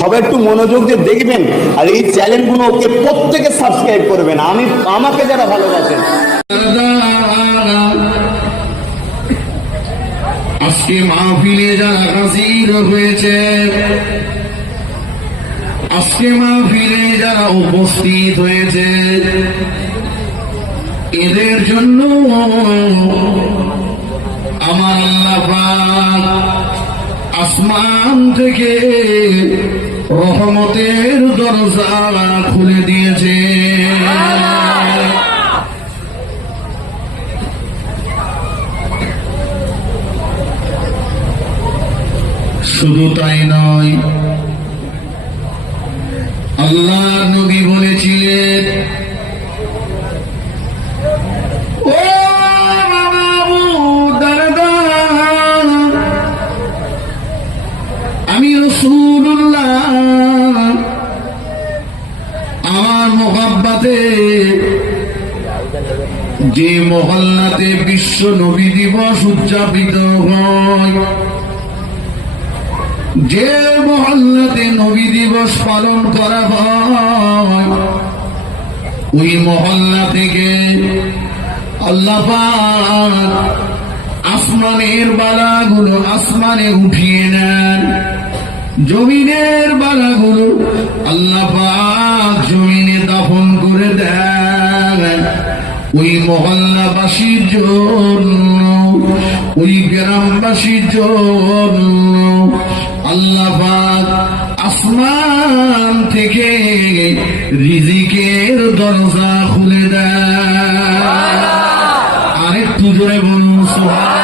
সবাই একটু মনোযোগ দিয়ে দেখবেন, আর এই চ্যানেলগুলো ওকে প্রত্যেকে সাবস্ক্রাইব করবেন, আমাকে যারা ভালোবাসেন। আজকে মাহফিলে যারা হাজির হয়েছে, আজকে মাহফিলে যারা উপস্থিত হয়েছে, এদের জন্য আমার আল্লাহ পাক আসমান থেকে রহমতের দরজা খুলে দিয়েছে। শুধু তাই নয়, আল্লাহ নবী বলেছিলেন, ও আবু দারদা, আমি রাসূলুল্লাহ আমার মোহাব্বতে যে মহল্লাতে বিশ্ব নবী দিবস উদযাপিত হয়, যে মহল্লাতে নবী দিবস পালন করা হয়, ওই মহল্লা থেকে আল্লাহ পাক আসমানের বালাগুলো আসমানে উঠিয়ে নেন, জমিনের বালাগুলো আল্লাহ পাক জমিনে দাফন করে দেন। ওই মহল্লাবাসীর জন্য, ওই গ্রামবাসীর জন্য আল্লাহ পাক আসমান থেকে রিজিকের দরজা খুলে দেয়। আরেকটু জোরে বলুন সুবহানাল্লাহ।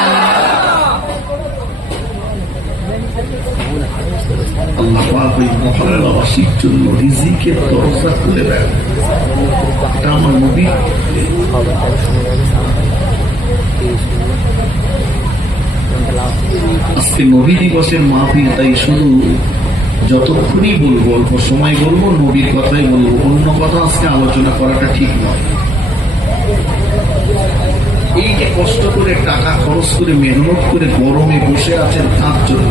আল্লাহ পাক ওই মহল্লাবাসীর জন্য রিজিকের দরজা খুলে দেয়। এটা আমার নবী। আজকে নবী দিবসের মাহফিল, তাই শুধু যতক্ষণই বলবো অল্প সময় বলবো, নবীর কথাই বলবো, অন্য কথা আজকে আলোচনা করাটা ঠিক নয়। এই যে কষ্ট করে টাকা খরচ করে মেহনত করে গরমে বসে আছেন, তার জন্য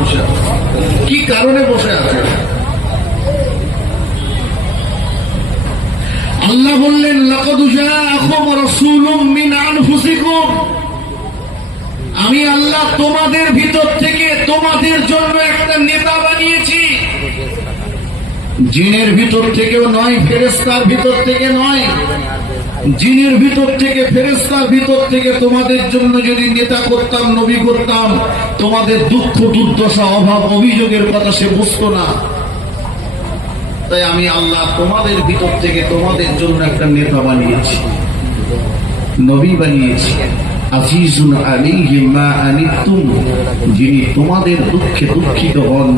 বসে আছেন, কি কারণে বসে আছেন? আল্লাহ বললেন, লাকাদ জাআকুম রাসূলুম মিন আনফুসিকুম, আমি আল্লাহ তোমাদের ভিতর থেকে তোমাদের জন্য একটা নেতা বানিয়েছি। জিনের ভিতর থেকেও নয়, ফেরেশতার ভিতর থেকে নয়, জিনের ভিতর থেকে, ফেরেশতার ভিতর থেকে তোমাদের জন্য যদি নেতা করতাম, নবী করতাম, তোমাদের দুঃখ দুর্দশা অভাব অভিযোগের কথা সে বুঝতো না। তাই আমি আল্লাহ তোমাদের ভিতর থেকে তোমাদের জন্য একটা নেতা বানিয়েছি, নবী বানিয়েছি। আজিজুন আলাইহি মা আনিতুম, যিনি তোমাদের দুঃখে দুঃখিত হন,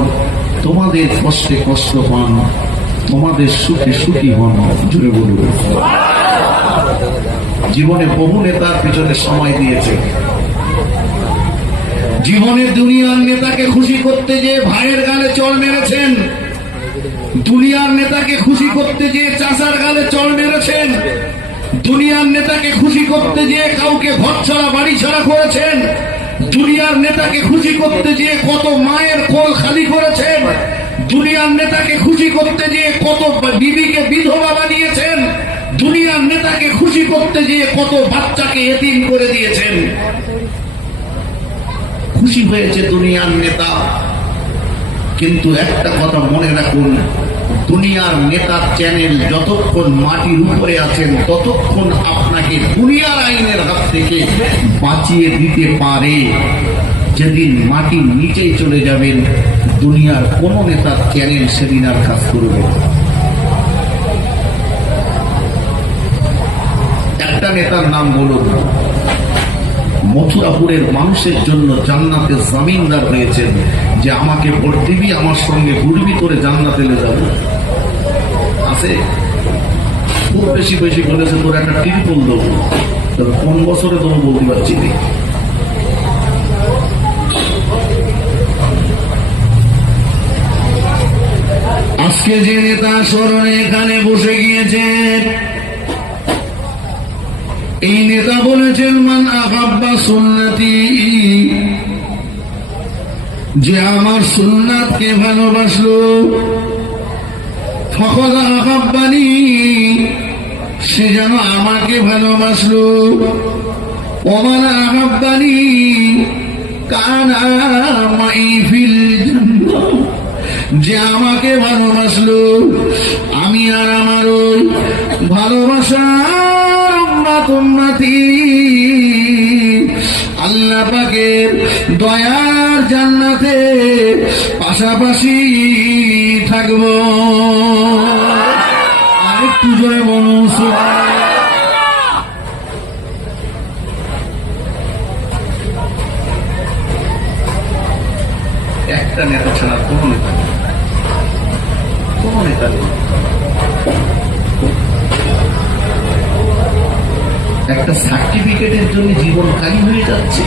তোমাদের কষ্টে কষ্ট হন, তোমাদের সুখে সুখী হন। জুড়ে বলুন। জীবনে বহু নেতার পিছনে সময় দিয়েছে, জীবনে দুনিয়ার নেতাকে খুশি করতে যে ভাইয়ের গালে চড় মেরেছেন, দুনিয়ার নেতাকে খুশি করতে যে চাচার গালে চড় মেরেছেন, দুনিয়ার নেতাকে খুশি করতে যে কাউকে ঘর ছাড়া বাড়ি ছাড়া করেছেন, দুনিয়ার নেতাকে খুশি করতে যে কত মায়ের কোল খালি করেছেন, দুনিয়ার নেতাকে খুশি করতে যে কত বিবিকে বিধবা বানিয়েছেন, দুনিয়ার নেতাকে খুশি করতে যে কত বাচ্চাকে এতিম করে দিয়েছেন। খুশি হয়েছে দুনিয়ার নেতা, কিন্তু একটা কথা মনে রাখুন, দুনিয়ার নেতার চ্যানেল যতক্ষণ মাটির উপরে আছেন, ততক্ষণ আপনাকে দুনিয়ার আইনের হাত থেকে বাঁচিয়ে দিতে পারে। যেদিন মাটির নিচেই চলে যাবেন, দুনিয়ার কোন নেতার চ্যানেল সেদিন আর কাজ করবে। একটা নেতার নাম বলুন, মথুরাপুরের মানুষের জন্য জান্নাতে জামিনদার হয়েছেন, যে আমাকে ভোট দিবি, আমার সঙ্গে ঘুরবি, করে জান্নাতে লে যাবো। আছে খুব বেশি বেশি বলেছে, তোর একটা টিরিপল দেবো, তবে কোন বছরে দেবো বলতে পারছি না। আজকে যে নেতা স্মরণে এখানে বসে গিয়েছেন, এই নেতা বলেছেন, মান আহাব্বা সুন্নতি যে আমার সুন্নাতকে ভালোবাসলো, ফকদ আহাব্বানি, সে যেন আমাকে ভালোবাসলো। ওমান আহাব্বানি কানা মাই ফিল জান্নাহ, যে আমাকে ভালোবাসলো, আমি আর আমার ওই ভালোবাসার উম্মতি আল্লাহ পাকের দয়ার জান্নাতে পাশাপাশি থাকবো। আরেকটু জোরে বলুন সুবহানাল্লাহ। একটা নেতা ছাড়া কোন নেতা নেই, কোন নেতা নেই। একটা সার্টিফিকেটের জন্য জীবন খালি হয়ে যাচ্ছে।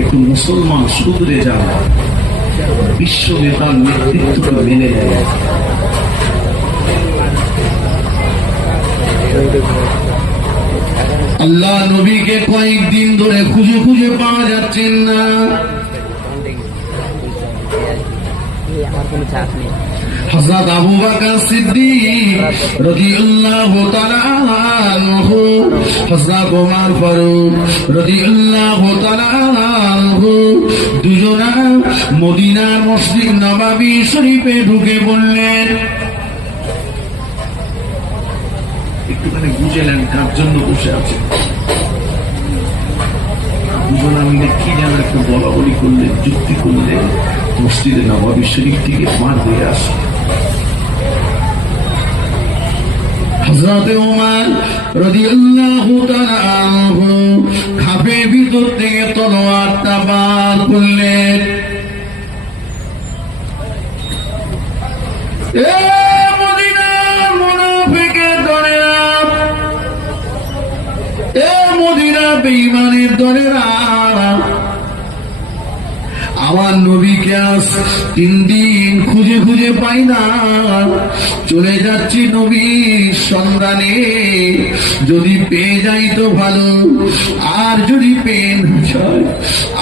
একটু মুসলমান শুধরে যান, বিশ্ব নেতার নেতৃত্বকে মেনে নেয়। আল্লাহ নবীকে কয়েকদিন ধরে খুঁজে খুঁজে পাওয়া যাচ্ছেন না। হযরত আবু বকর সিদ্দিক রাদিয়াল্লাহু তাআলা আনহু, হযরত ওমর ফারুক রাদিয়াল্লাহু তাআলা আনহু দুজনা মদিনার মসজিদ নববী শরীফে ঢুকে বললেন, একটুখানি বুঝলেন কার জন্য বসে আছে। দুজনা মিলে কি যেন একটু বলাবলি করলেন, যুক্তি করলেন, মসজিদে নববী শরীফ থেকে মার হয়ে আসে। হযরত ওমর রাদিয়াল্লাহু তাআলা আনহু খাপের ভিতর থেকে তলোয়ারটা বার করলেন। এ মদিনার মুনাফিকের দলেরা, এ মদিনা বেঈমানের দলেরা, আমার নবীকে আজ 3 দিন খুঁজে খুঁজে পাই না, চলে যাচ্ছি নবীর সন্ধানে। যদি পেয়ে যাই তো ভালো, আর যদি পেয়ে না যায়,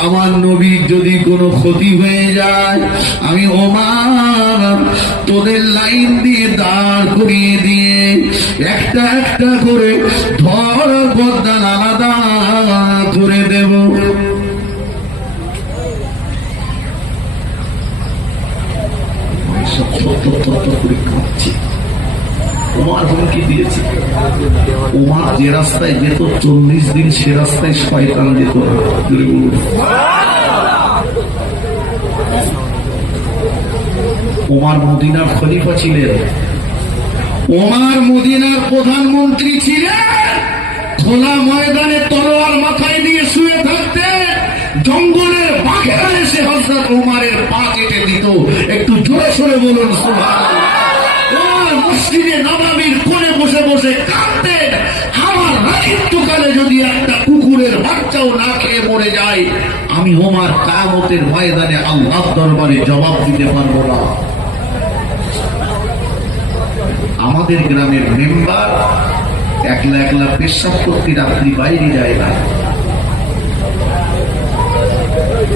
আমার নবীর যদি কোনো ক্ষতি হয়ে যায়, আমি ওমর তোদের লাইন দিয়ে দাঁড় করিয়ে দিয়ে একটা একটা করে ধর গর্দান আলাদা করে দেব। ওমর হুমকি দিয়েছে, ওমর যে রাস্তায় যেত 40 দিন সে রাস্তায় শয়তান যেত। ওমর মদিনার খলিফা ছিলেন, ওমর মদিনার প্রধানমন্ত্রী ছিলেন। খোলা ময়দানে তলোয়ার মাথায় দিয়ে শুয়ে থাকতে জঙ্গলের বাঘেরা এসে হযরত ওমরের পা কেটে দিত। একটু জোরে সরে বলুন সুবহানাল্লাহ। ওমর মসজিদে নববীর কোণে বসে বসে কাঁদতেন, আমার রাজত্বকালে যদি একটা কুকুরের বাচ্চাও না খেয়ে মরে যায়, আমি ওমর কিয়ামতের ময়দানে আল্লাহর দরবারে জবাব দিতে পারবো না। আমাদের গ্রামের মেম্বার একলা একলা পেশাব করতে রাত্রি বাইরে যায় না।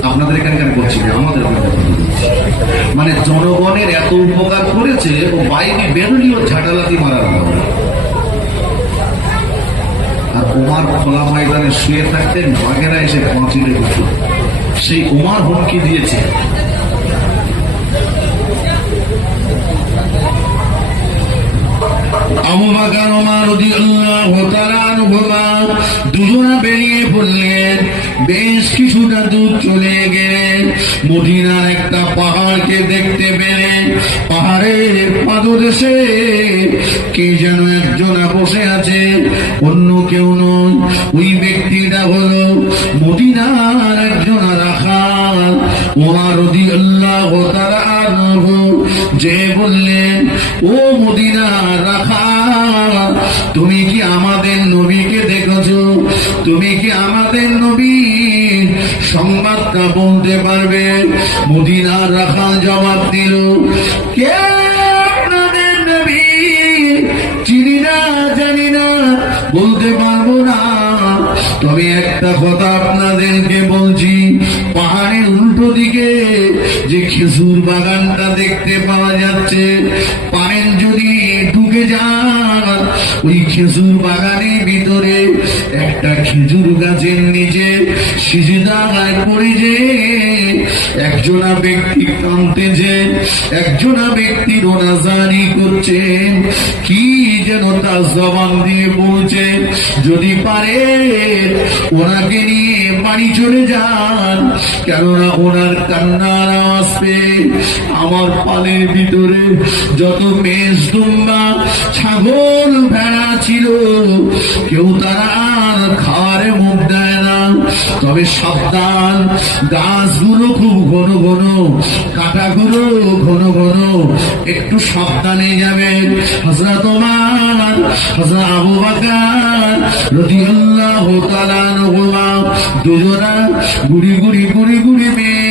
আপনাদের এখানে কেন করছি না, আমাদের মানে জনগণের এত উপকার করেছে, ও বাইরে বেরোলিও ঝাঁটালাতি মারার হবে। আর ওমর খোলা ময়দানে শুয়ে থাকতেন, বাঘেরা এসে পাঁচিলে দিত। সেই ওমর হুমকি দিয়েছে, আবু বকর ওমর রাদিয়াল্লাহু তাআলা আনহুমা দুজনে বেরিয়ে পড়লেন। বেশ কিছুটা দূর চলে গেলেন, মদিনার একটা পাহাড়কে দেখতে পেলেন। পাহাড়ের পাদদেশে কে যেন একজনা বসে আছে, অন্য কেউ নয়। ওই ব্যক্তিটা হলো মদিনার একজন রাখাল ওমর রাদিয়াল্লাহু তাআলা আনহু। যে বললেন, ও মদিনার রাখাল, তুমি কি আমাদের নবীকে দেখেছো? তুমি কি আমাদের নবীর সংবাদটা বলতে পারবে? মদিনার রাখাল জবাব দিল, কে আপনাদের নবী? চিনি না, জানি না, বলতে পারবো না। তবে একটা কথা আপনাদেরকে বলছি, পাহাড়ের উল্টো দিকে যে খেজুর বাগানটা দেখতে পাওয়া যাচ্ছে, পারেন যদি ঢুকে যান ওই খেজুর বাগানের ভিতরে একটা খেজুর গাছের নিচে সিজদায় পড়ে যে একজনা ব্যক্তি কাঁদতেছে, একজনা ব্যক্তি রোনাজারি করছেন, কি যেন তার জবান দিয়ে বলছে, যদি পারে ওনাকে নিয়ে বাড়ি চলে যান, কেননা ওনার কান্নার আওয়াজ পেয়ে আমার পালের ভিতরে যত মেষ দুম্বা ছাগল ভেড়া ছিল কেউ তারা আর খাওয়ারে মুখ দেয় না। তবে সাবধান, গাছগুলো খুব ঘন ঘন, কাঁটাগুলো ঘন ঘন, একটু সাবধানে যাবেন। হযরত ওমর, হযরত আবু বকর রাদিয়াল্লাহু তাআলা আনহুমা দুজনা গুড়ি গুড়ি গুড়ি গুড়ি মেয়ে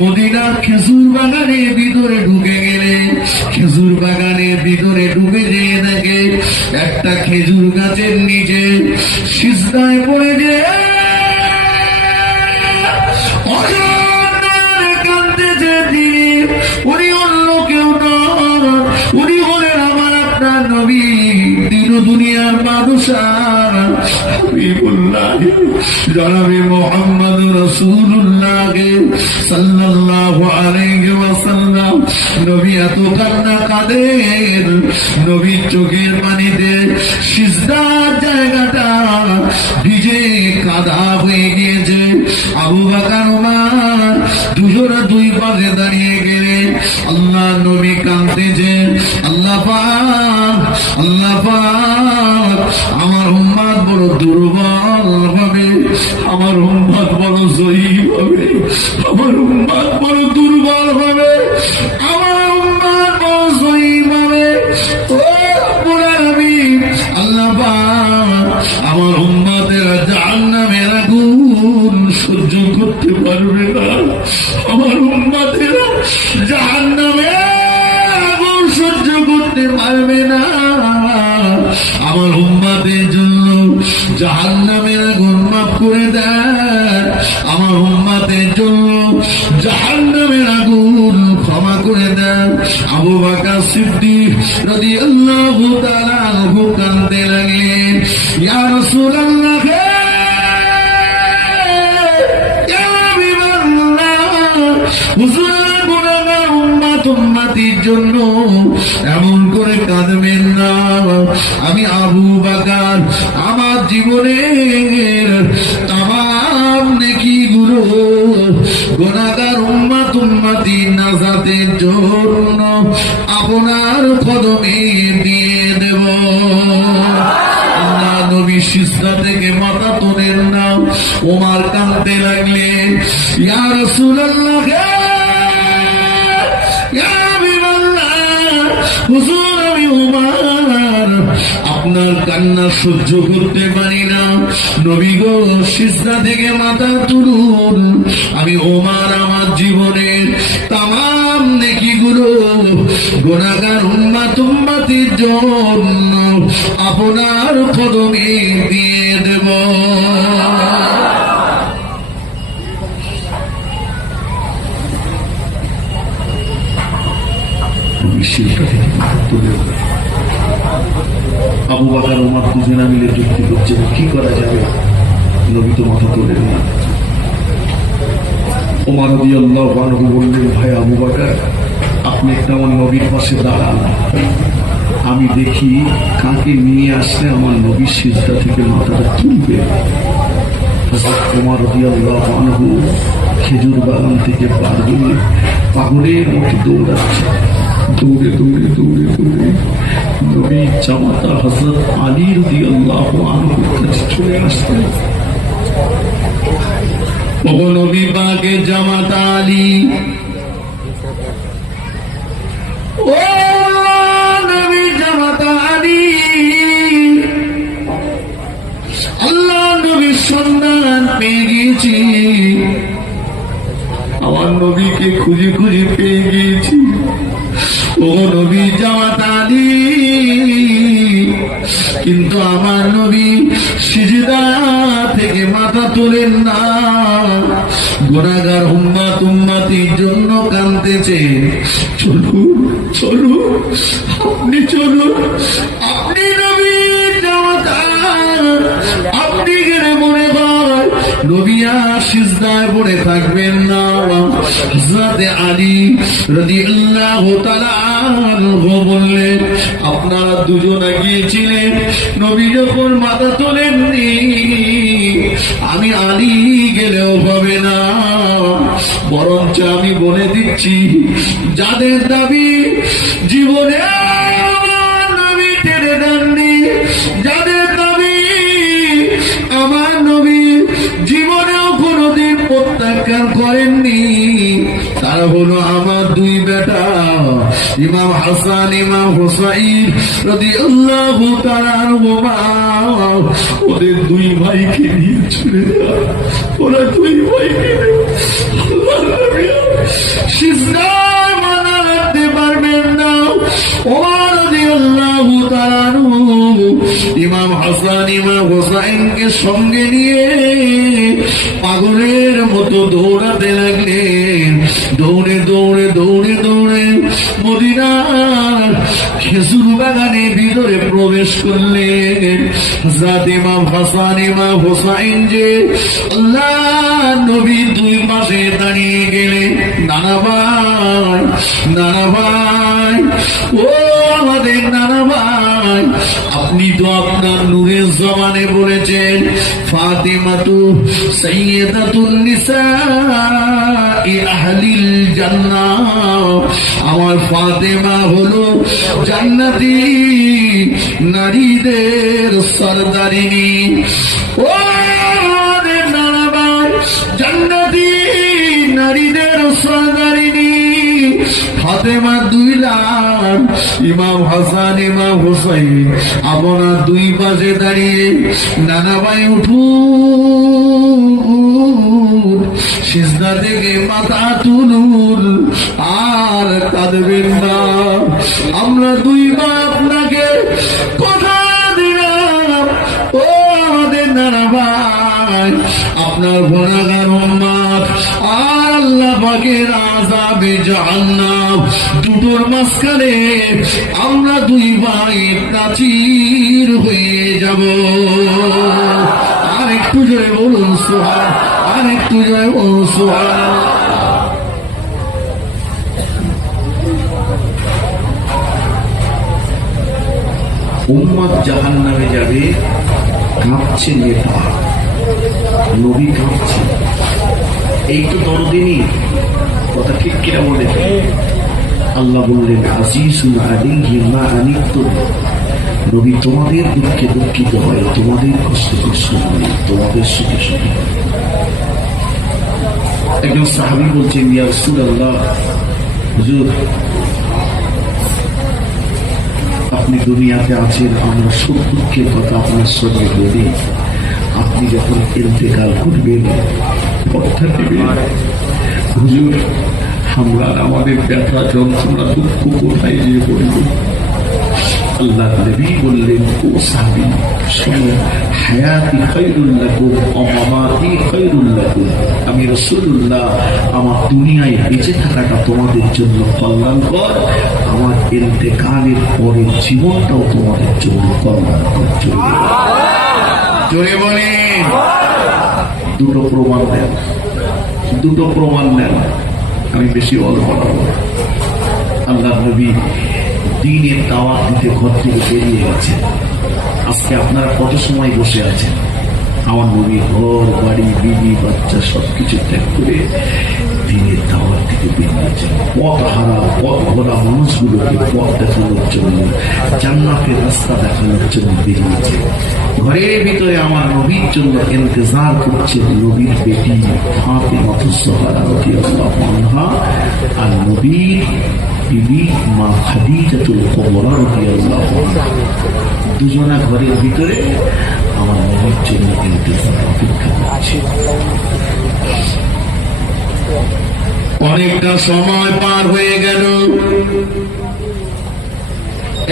মদিনার খেজুর বাগানের ভিতরে ঢুকে গেলেন। খেজুর বাগানের ভিতরে ঢুকে যেয়ে দেখে একটা খেজুর গাছের নিচে সিজদায় পড়ে যে কাঁদতেছে তিনি। উনি অন্য কেউ নন, উনি হলেন আমার আপনার নবী, দিন দুনিয়ার মানুষার হাবিবুল্লাহ জনাবে মুহাম্মদ রাসূলুল্লাহ সাল্লাল্লাহু আলাইহি ওয়াসাল্লাম। নবী এত কান্না কাঁদেন, নবীর চোখের পানিতে সিজদার জায়গাটা ভিজে কাদা হয়ে গিয়েছে। আবু বকর ওমর দুজনা দুই পাশে দাঁড়িয়ে গেলেন। আল্লাহ নবী কাঁদতেছেন, আল্লাহ পাক, আল্লাহ পাক, আমার উম্মত বড় দুর্বল হবে, আমার উম্মত বড় জয়ীফ হবে, আমার উম্মত বড় দুর্বল হবে, আমার উম্মত বড় জয়ীফ হবে। ও রব্বুল আলামিন, আল্লাহ পাক, আমার উম্মতেরা জাহান্নামের আগুন সহ্য করতে পারবে না, আমার উম্মতেরা জাহান্নামের আগুন সহ্য করতে পারবে না। আমার উম্মতের জন্য জাহান্নামের আগুন মাফ করে দেন, আমার উম্মতের জন্য জাহান্নামের আগুন ক্ষমা করে দেন। আবু বকর সিদ্দিক রাদিয়াল্লাহু তাআলা আনহু কাঁদতে লাগলেন, ইয়া রাসূলুল্লাহ, ইয়া হাবিবাল্লাহ, হুজুর গুনাহগার উম্মত উম্মতির জন্য এমন করে কাঁদবেন না। আমি আবু বকর আমার জীবনের তামাম নেকিগুলো গুনাহগার উম্মত উম্মতি নাজাতের জন্য আপনার কদমে দিয়ে দেব। আল্লাহ নবী সিজদা থেকে মাথা তোলেন না। ওমর কাঁদতে লাগলেন, ইয়া রাসূলুল্লাহ, ইয়া হাবিবাল্লাহ, হুজুর আমি ওমর আপনার কান্না সহ্য করতে পারি না, নবী গো সিজদা থেকে মাথা তুলুন। আমি ওমর আমার জীবনের তামাম নেকিগুলো গুনাহগার উম্মত উম্মতির জন্য আপনার কদমে দিয়ে দেব। আবু বকর ওমর দুজনা মিলে যুক্তি করছে, কি করা যাবে, নবী তো মাথা তোলেন না। ওমর রাদিয়াল্লাহু আনহু বললেন, ভাই আবু বকর, আপনি একটা আমার নবীর পাশে দাঁড়ান, আমি দেখি কাকে নিয়ে আসলে আমার নবীর সিজদা থেকে মাথাটা তুলবে। হযরত ওমর রাদিয়াল্লাহু আনহু খেজুর বাগান থেকে পার হয়ে পাগলের মতো দৌড়াচ্ছে, দৌড়ে দৌড়ে দৌড়ে দৌড়ে নবী জামাতা হযরত আলী রাদিয়াল্লাহু আনহুর কাছে চলে আসলেন। ও নবী পাকের জামাতা আলী, ও নবী জামাতা আলী, আল্লাহ নবীর সন্ধান পেয়ে গিয়েছি, আমার নবীকে খুঁজে খুঁজে পেয়ে গিয়েছি। ও নবী জামাতা আলী, কিন্তু আমার নবী সিজদা থেকে থেকে মাথা তোলেন না। গুনাহগার উম্মাত উম্মতির জন্য কাঁদতেছে। চলুন চলুন, আপনি চলুন, আপনি নবীর জামাতার, আপনি গেলে মনে হয় নবী আর সিজদায় পড়ে থাকবেন না। হযরত আলী রাদিয়াল্লাহু তাআলা আনহু বললেন, আপনারা দুজনে গিয়েছিলেন, নবী যখন মাথা তোলেননি, আমি আলী গেলেও হবে না। বরঞ্চ আমি বলে দিচ্ছি, যাদের দাবি জীবনে আমার নবী টেনে দেননি, যাদের দাবি আমার নবী জীবনেও কোনদিন প্রত্যাখ্যান করেননি, তারা হলো আমার দুই বেটা ইমাম হাসান ইমাম হুসাইন রাদিয়াল্লাহু তাআলা আনহুমা। ওদের দুই ভাইকে নিয়ে চলে যা, ওরা দুই ভাইকে সিজদায় মাথা রাখতে পারবেন না। ওমর রাদিয়াল্লাহু তাআলা আনহু ইমাম হাসান ইমাম হুসাইনকে সঙ্গে নিয়ে পাগলের মতো দৌড়াতে লাগলেন। দৌড়ে দৌড়ে দৌড়ে দৌড়ে মদিনার খেজুর বাগানে ভিতরে প্রবেশ করলেন। হযরত ইমাম হাসান ইমাম হুসাইন যে আল্লাহ নবী দুই পাশে দাঁড়িয়ে গেলেন। নানা ভাই, নানা ভাই, ও আমাদের নানা ভাই, আপনি তো আপনার নূরের জবানে বলেছেন ফাতিমাতু সাইয়্যিদাতুন নিসাই আহলিল জান্নাহ, আমার ফাতেমা হলো জান্নাতি নারীদের সরদারিনী। ও আমাদের নানা ভাই, জান্নাতি নারীদের সরদারিনী ফাতেমা দুই লাখ, ইমাম হাসান ইমাম হুসাইন আপনার দুই পাশে দাঁড়িয়ে। নানা ভাই উঠুন, সিজদা থেকে মাথা তুলুন, আর কাঁদবেন না। আমরা দুই ভাই আপনাকে কথা দিলাম, ও আমাদের নানা ভাই, আপনার গুনাহগার উম্মত আর আল্লাহ পাকের আযাবে জাহান্নাম দুটোর মাঝখানে আমরা দুই ভাই প্রাচীর হয়ে যাব। আর একটু জোরে বলুন সুবহান, আর একটু জোরে বলুন সুবহান। উম্মত জাহান্নামে যাবে, কাঁপছে নেতা, নবী কাঁপছে। এই তো দরদিনী কথা, ঠিক কিনা বলে? আল্লাহ বললেন আজিজুন আলাইহি মা আনিতুম, নবী তোমাদের দুঃখে দুঃখিত হয়, তোমাদের কষ্ট কষ্ট হয়, তোমাদের সুখে সুখে। একজন সাহাবী বলছেন, ইয়া রাসূলুল্লাহ, হুজুর আপনি দুনিয়াতে আছেন, আমরা সুখ দুঃখের কথা আপনার সঙ্গে বলি, আপনি যখন ইন্তেকাল করবেন, অর্থাৎ হুজুর আমরা আমাদের ব্যথা যন্ত্রণা দুঃখ কোথায় যে বলব? আল্লাহ নবী বললেন, ও সাহাবী শোনো, হায়াতি খায়রুল লাকুম ওয়া মামাতি খায়রুল লাকুম, আমি রাসূলুল্লাহ আমার দুনিয়ায় বেঁচে থাকাটা তোমাদের জন্য কল্যাণকর, আমার ইন্তেকালের পরে জীবনটাও তোমাদের জন্য কল্যাণকর। জোরে বলেন, দুটো প্রমাণ দেন, দুটো প্রমাণ নেন, আমি বেশি অল্প বলবো। আল্লাহ নবী দ্বীনের দাওয়াত দিতে ঘর থেকে বেরিয়ে গেছেন। আজকে আপনারা কত সময় বসে আছেন? আমার নবী ঘর বাড়ি বিবি বাচ্চা সবকিছু ত্যাগ করে দ্বীনের দাওয়াত দিতে বেরিয়েছেন। পথ হারা পথ ভোলা মানুষগুলোকে পথ দেখানোর জন্য, জান্নাতের রাস্তা দেখানোর জন্য বেরিয়েছেন। ঘরের ভিতরে আমার নবীর জন্য ইন্তজার করছেন নবীর বেটি ফাতিমা জোহরা রাদিয়াল্লাহু আনহা আর নবীর বিবি মা খাদিজাতুল কুবরা রাদিয়াল্লাহু আনহা। দুজনা ঘরের ভিতরে আমার নবীর জন্য ইন্তজার অপেক্ষা করছে। অনেকটা সময় পার হয়ে গেল,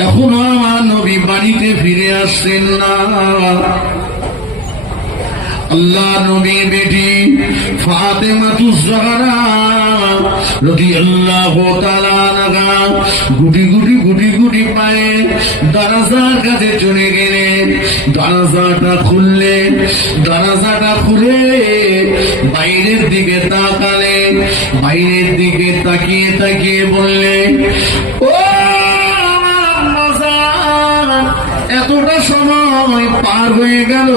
এখনো আমার নবী বাড়িতে ফিরে আসছেন না। আল্লাহ নবী বেটি ফাতেমাতুজ জাহরা রাদিয়াল্লাহু তাআলা আনহা গুটি গুটি গুটি গুটি পায়ে দরজার কাছে চলে গেলেন। দরজাটা খুললেন, দরজাটা খুলে বাইরের দিকে তাকালেন। বাইরের দিকে তাকিয়ে তাকিয়ে বললেন, ও এতটা সময় পার হয়ে গেল,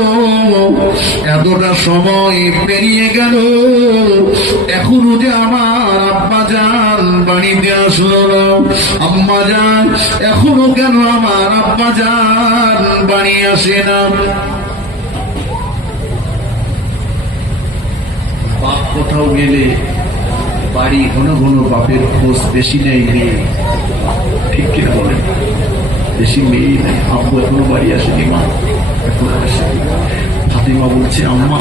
এতটা সময় পেরিয়ে গেল, এখনো যে আমার আব্বা জান বাড়িতে আসলো না। আম্মা জান এখনো কেন আমার আব্বা জান বাড়ি আসে না? বাপ কোথাও গেলে বাড়ি ঘন ঘন বাপের খোঁজ বেশি নেই মেয়ে, ঠিক কিনা বলেন? বেশি মেয়ে নেই। আব্বু এখনো বাড়ি আসেনি, মা এখনো আসেনি। ফাতেমা বলছে, আম্মা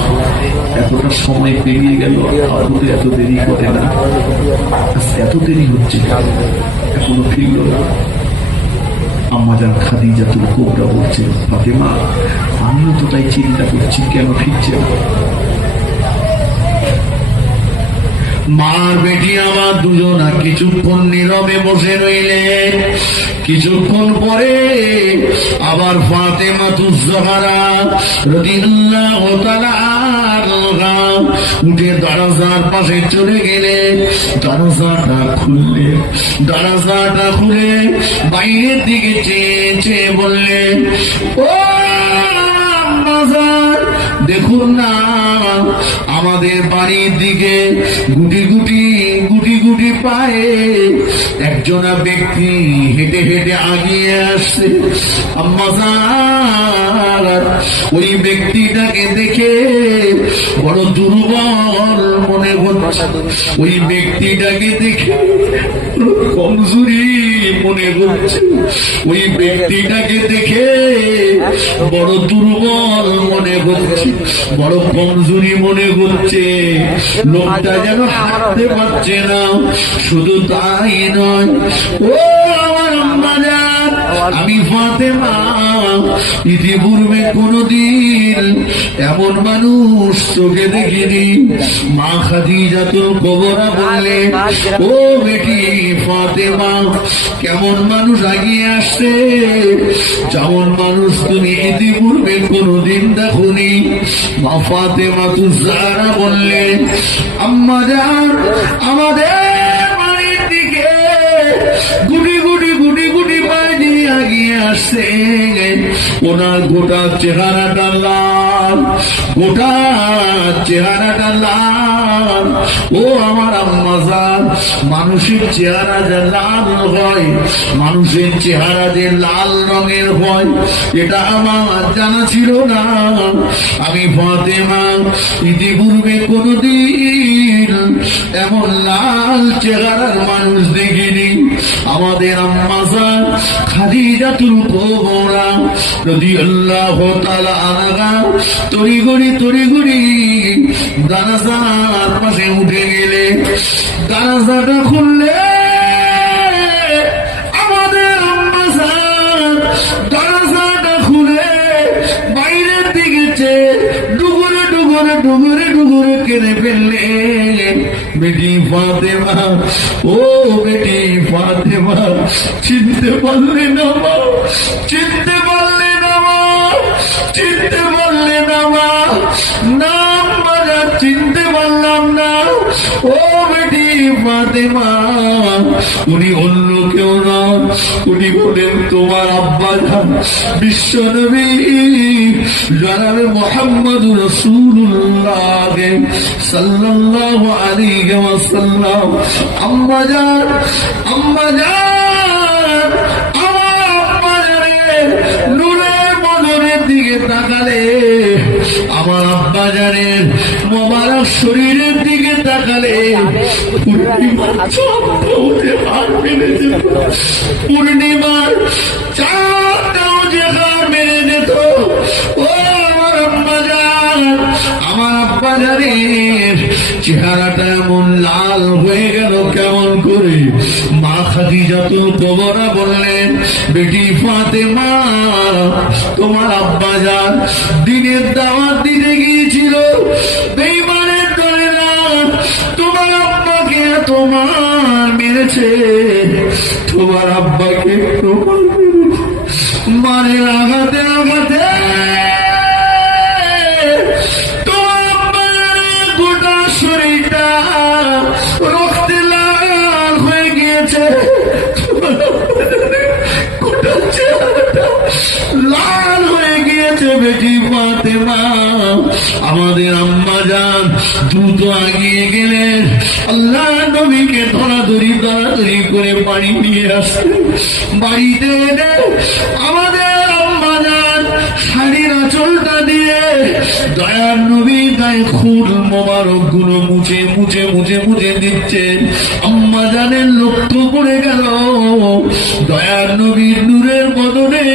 এতটা সময় পেরিয়ে গেল, আব্বু তো এত দেরি করে না, এত দেরি হচ্ছে এখনো ফিরল না। আম্মা জান খাদিজাতুল কুবরা বলছে, ফাতেমা আমিও তো তাই চিন্তা করছি, কেন ফিরছে না। মার বেটি আমার দুজনা কিছুক্ষণ নীরবে বসে রইলেন। কিছুক্ষণ পরে আবার ফাতেমাতুজ জাহরা রাদিয়াল্লাহু তাআলা আনহা উঠে দরজার পাশে চলে গেলেন। দরজাটা খুললেন, দরজাটা খুলে বাইরের দিকে চেয়ে চেয়ে বললেন, ও আম্মা জান দেখুন না, আমাদের বাড়ির দিকে গুটি গুটি গুটি গুটি পায়ে একজনা ব্যক্তি হেঁটে হেঁটে আগিয়ে আসছে। আম্মা জান ওই ব্যক্তিটাকে দেখে বড় দুর্বল মনে হচ্ছে, ওই ব্যক্তিটাকে দেখে কমজোরি মনে হচ্ছে, ওই ব্যক্তিটাকে দেখে বড় দুর্বল মনে হচ্ছে, বড় কমজোরি মনে হচ্ছে। লোকটা যেন হাঁটতে পারছে না। শুধু তাই নয়, ও আমার আম্মা জান, আমি ফাতেমা ইতিপূর্বে কোনদিন এমন মানুষ চোখে দেখিনি। মা খাদিজাতুল কুবরা বললেন, ও বেটি ফাতেমা, কেমন মানুষ আগিয়ে আসছে, যেমন মানুষ তুমি ইতিপূর্বে কোনদিন দেখোনি। মা ফাতেমাতুজ জাহরা বললেন, আম্মা জান আমাদের বাড়ির দিকে গুটি গুটি গুটি গুটি পায়ে দিয়ে আগিয়ে আসছে। ওনার গোটা চেহারাটা লাল, গোটা চেহারাটা লাল। ও আমার আম্মা জান, মানুষের চেহারা যে লাল হয়, মানুষের চেহারা যে লাল রঙের হয়, এটা আমার জানা ছিল না। আমি ফাতেমা ইতিপূর্বে কোনদিন এমন লাল চেহারার মানুষ দেখিনি। আমাদের আম্মা জান খাদিজাতুল কুবরা রাদিয়াল্লাহু তাআলা আনহা তড়িঘড়ি তড়িঘড়ি দরজার পাশে উঠে গেলে, দরজাটা খুললে আমাদের আম্মা জান দরজাটা খুলে বাইরের দিকে চেয়ে ডুগুরে ডুগুরে ডুগুরে ডুগুরে কেঁদে ফেললেন। বেটি ফাতেমা, ও বেটি ফাতেমা, চিনতে পারলে না মা, চিনতে পারলে না মা, চিনতে পারলে না মা, নাম বাজা চিনতে পারলাম না। ও বেটি ফাতেমা, উনি অন্য কেউ না, উনি বলেন তোমার আব্বা জান বিশ্ব নবী জনাবে মুহাম্মদুর রাসূলুল্লাহ সাল্লাল্লাহু আলাইহি ওয়াসাল্লাম। আম্মা জান, আম্মা জান, আমার আব্বা জানের নূরের বদনের দিকে তাকালে, আমার আব্বা জানের মোবারক শরীরের দিকে তাকালে পূর্ণিমার চাঁদটাও যে হাত মেরে যেত, পূর্ণিমার চাঁদটাও যে হাত মেরে যেত। ও আমার আব্বা জান, আমার আব্বা জানের চেহারাটা এমন লাল হয়ে গেল কেমন করে? মা খাদিজাতুল কুবরা বললেন, বেটি ফাতেমা, তোমার আব্বা জান দিনের দাওয়াত ফাঁসিতে গিয়েছিল। বেঈমানের দলেরা তোমার আব্বাকে তোমার মেরেছে, তোমার আব্বাকে তোমার মেরেছে, মারের আঘাতে আঘাতে তোমার আব্বার গোটা শরীরটা রক্তে লাল হয়ে গিয়েছে, গোটা চেহারাটা লাল হয়ে গিয়েছে। বেটি ফাতেমা আমাদের আম্মা জান দ্রুত আগিয়ে গেলেন, আল্লাহ নবীকে ধরাধরি করে বাড়ি নিয়ে আসলেন। বাড়িতে এনে আমাদের আম্মা জান শাড়ির আঁচলটা দিয়ে দয়ার নবী গায়ে খুন মোবারক গুলো মুছে মুছে মুছে মুছে দিচ্ছেন। আম্মা জানের লক্ষ্য পড়ে গেল দয়ার নবীর নূরের বদনে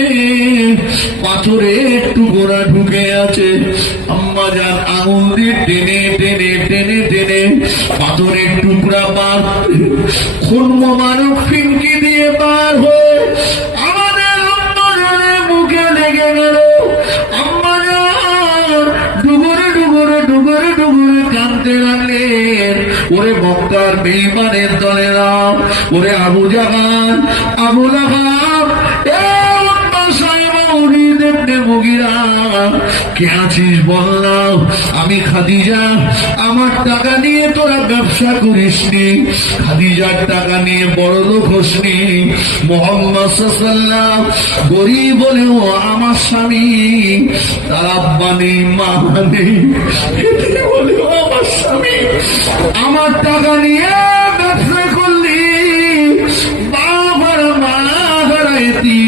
পাথরের টুকরা ঢুকে আছে। আম্মা জান আঙুল দিয়ে টেনে টেনে টেনে টেনে পাথরের টুকরা বার, খুন মোবারক ফিনকি দিয়ে বার হয়ে আমাদের আম্মা জানের মুখে লেগে গেল। আম্মা জান ডুবুরে ডুবুরে ডুবুরে ডুবুরে কাঁদতে লাগলেন। ওরে মক্কার বেঈমানের দলেরা, ওরে আবু জাহাল, আবু লাহাব, কে আছিস বললাম? আমি খাদিজা। আমার টাকা নিয়ে তোরা ব্যবসা করিসনি, খাদিজার টাকা নিয়ে বড় লোক হসনি। মোহাম্মদ সাল্লাল্লাহু গরিব বলেও আমার স্বামী, তার আব্বা নেই মা নেই, বলেও আমার স্বামী আমার টাকা নিয়ে ব্যবসা করলি, বাবার মা হারাইতি।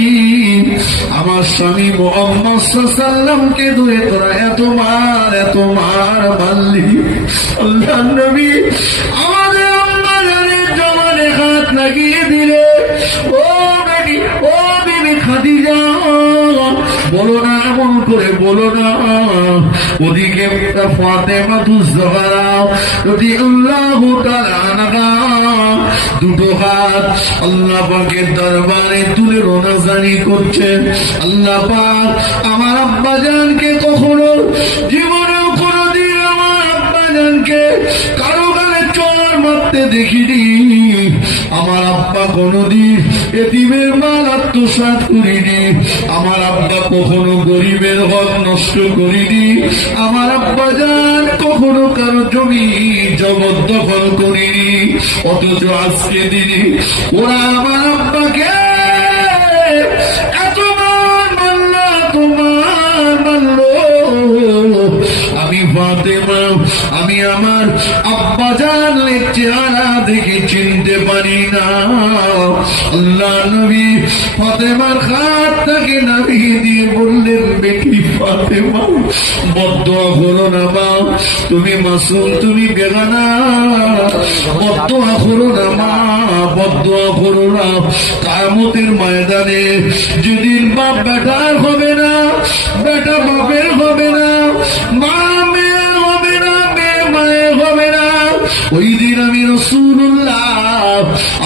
আমার স্বামী মুহাম্মদ সাল্লাল্লাহুকে ধরে তোরা এত মার মারলি। আল্লাহর নবী আমাদের আম্মা জানের জবানে হাত লাগিয়ে দিলে, ও বেটি, ও বিবি খাদিজা, বলো না, এমন করে বলো না। ওদিকে ফাতেমা তুজ-জাহরা রাদিয়াল্লাহু তাআলা আনহা দুটো হাত আল্লাহ পাকের দরবারে তুলে রোনাজানি করছেন। আল্লাহ পাক আমার আব্বা জানকে কখনো জীবনেও কোনোদিন আমার আব্বা জানকে কারো গালে চড় মারতে দেখিনি। আমার আব্বা কোনোদিন এতিমের মাল আত্মসাৎ করিনি। আমার আব্বা কখনো গরিবের হক নষ্ট করিনি। আমার আব্বা জান কখনো কারো জমি জবরদখল করিনি। অথচ আজকে দিনে ওরা আমার আব্বাকে এত মানল, তোমার মানল। আমি ফাতেমা, আমি আমার আব্বা জানের চেহারা দেখে চিনতে পারি না। আল্লাহ নবী ফাতেমার হাতটাকে নামিয়ে দিয়ে বললেন, বেটি ফাতেমা, বদদোয়া করো না মা, তুমি মাসুম, তুমি বেগানা, বদদোয়া করো না মা, বদদোয়া করো না। কিয়ামতের ময়দানে যেদিন বাপ বেটার হবে না, বেটা বাপের হবে না, মা মেয়ের হবে না, মেয়ে মায়ের হবে না, ওই দিন আমি রাসূলুল্লাহ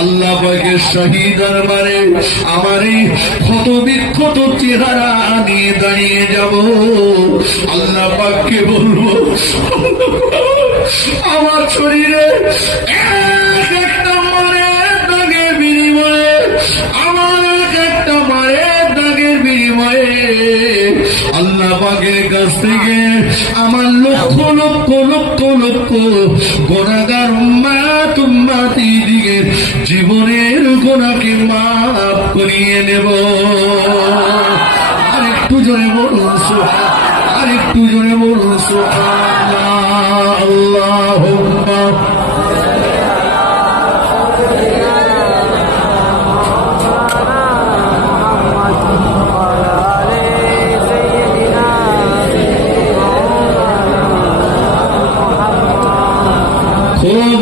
আল্লাহ পাকের শাহী দরবারে আমার এই ক্ষত বিক্ষত চেহারা নিয়ে দাঁড়িয়ে যাব। আল্লাহ পাককে বলবো, আমার শরীরে একটা মারের দাগের বিনিময়ে, আমার একটা মারের দাগের বিনিময়ে আল্লাহ পাকের কাছ থেকে আমার লক্ষ লক্ষ লক্ষ লক্ষ গুনাহগার উম্মতি দিগের জীবনের গুনাহকে মাফ করিয়ে নেব। আরেকটু জোরে বলুন সুবহানাল্লাহ, আরেকটু জোরে বলুন সুবহানাল্লাহ। আল্লাহুম্মা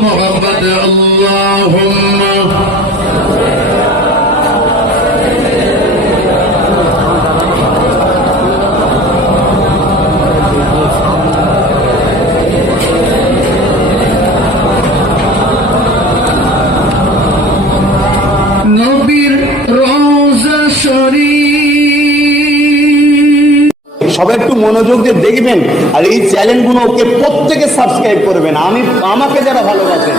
محمد اللهم নবীর রওজা শরীফ। সবাই একটু মনোযোগ দিয়ে দেখবেন আর এই চ্যানেলগুলো ওকে প্রত্যেকে সাবস্ক্রাইব করবেন, আমাকে যারা ভালোবাসেন।